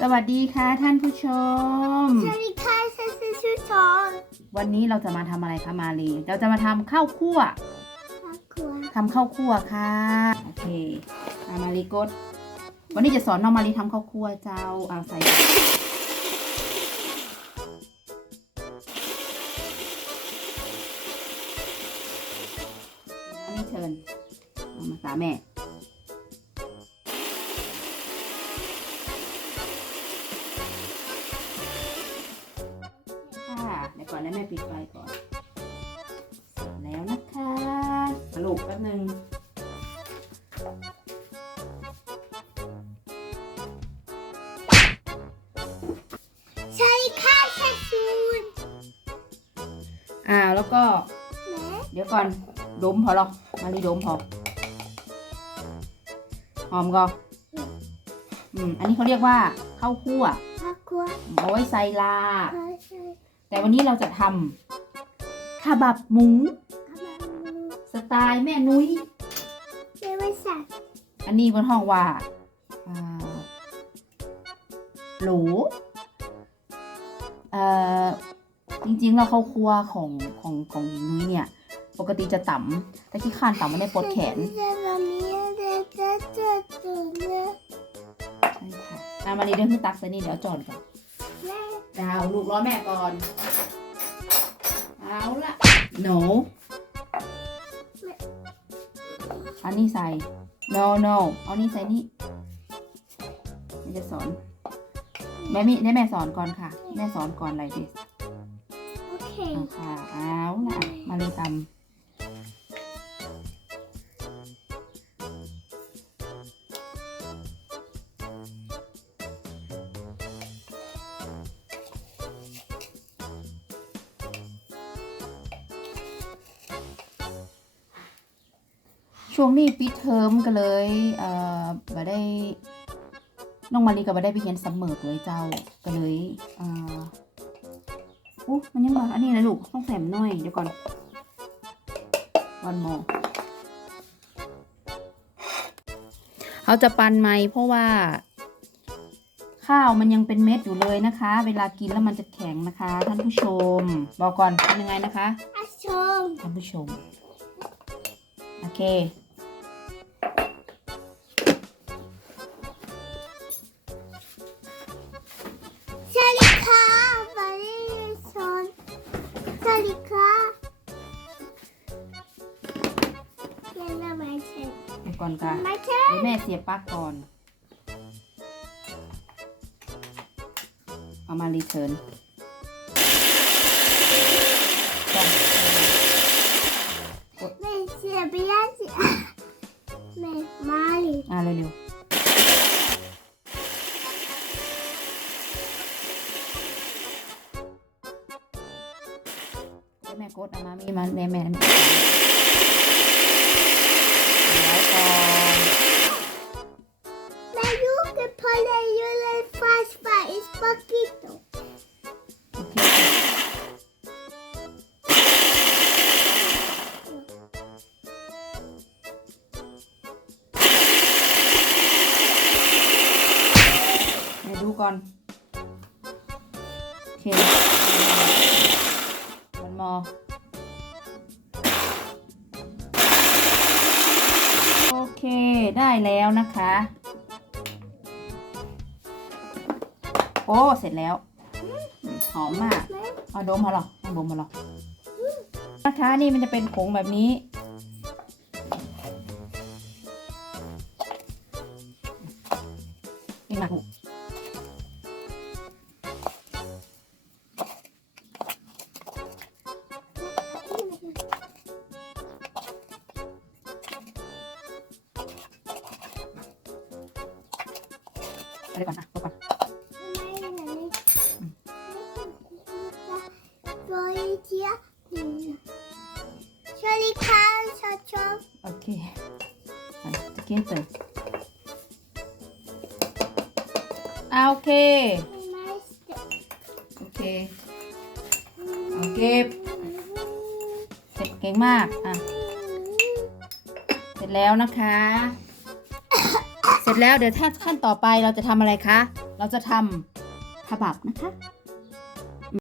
สวัสดีค่ะท่านผู้ชม สวัสดีค่ะฉันชื่อชื่อชอนวันนี้เราจะมาทำอะไรคะมาลีเราจะมาทำข้าวคั่วครอบครัวทำข้าวคั่วค่ะ โอเคอามาลีกด วันนี้จะสอนน้องมาลีทำข้าวคั่วเจ้าเอาใส่อันนี้เชิญเอามาสาแม่ นนะแม่ปิดไฟก่อนเสร็จแล้วนะคะลูกแป๊บนึงสวัสดีค่ะฉันชื่ออ่าแล้วก็แม่เดี๋ยวก่อนดมพอหรอกมารีดมพอหอมก็อืมอันนี้เขาเรียกว่าข้าวคั่วครอบครัวเอาไว้ใส่ลาบใช่ใช่ แต่วันนี้เราจะทำคาบับหมูกำลังดูสไตล์แม่นุ้ยเรียกว่าสัตว์อันนี้บนห้องว่าอ่าโหลเอ่อจริงๆเราเข้าครัวของของของหญิงนุ้ยเนี่ย ปกติจะต่ำแต่ขี้ข้านต่ำไม่ได้ปวดแขนจะมามีอะไรจะจะจะเนี่ยใช่ค่ะอะมาดีเดินขึ้นตักใส่นี่เดี๋ยวจอดก่อนแม่ ดาวลูกล้อแม่ก่อน เอาละหนูอันนี้ใส่ no no เอานี่ใส่นี่แม่จะสอน แม่มิได้แม่สอนก่อนค่ะ แม่สอนก่อนอะไรดิโอเคเอาค่ะเอาละมาเลยตำ ช่วงนี้ปิดเทอมก็เลยเอ่อมาได้น้องมารีก็มาได้ไปเรียนซัมเมอร์ตัวไอ้เจ้าก็เลยเอ่ออู้มันยังมาอันนี้นะลูกต้องแสมหน่อยเดี๋ยวก่อนวันโมเขาจะปันไหมเพราะว่า ข้าวมันยังเป็นเม็ดอยู่เลยนะคะ เวลากินแล้วมันจะแข็งนะคะ ท่านผู้ชม บอกก่อนเป็นยังไงนะคะอาชม ท่านผู้ชม โอเค ก่อนค่ะไม่ใช่เดี๋ยวแม่เสียบปลั๊กก่อน เอามารีเทิร์นจ้ะแม่เสียไปแล้วสิแม่มาเลยอ่าเร็วๆเดี๋ยวแม่กดเอามามีมาแม่แม่ pone yo le faz faz poquito โอเคแม่ดูก่อนโอเคมันมอโอเคได้แล้วนะคะ โอ้ เสร็จแล้ว หอมมากแม่เอาดมมาหรอเอาดมมาหรอนะคะนี่มันจะเป็นผงแบบนี้ นี่มาไปก่อนนะไปก่อน ไปตะเกียบเลยอ่าโอเคโอเคโอเคเสร็จเก่งมากอะเสร็จแล้วนะคะ เสร็จแล้วเดี๋ยวถ้าขั้นต่อไปเราจะทำอะไรคะ เราจะทำขบับนะคะ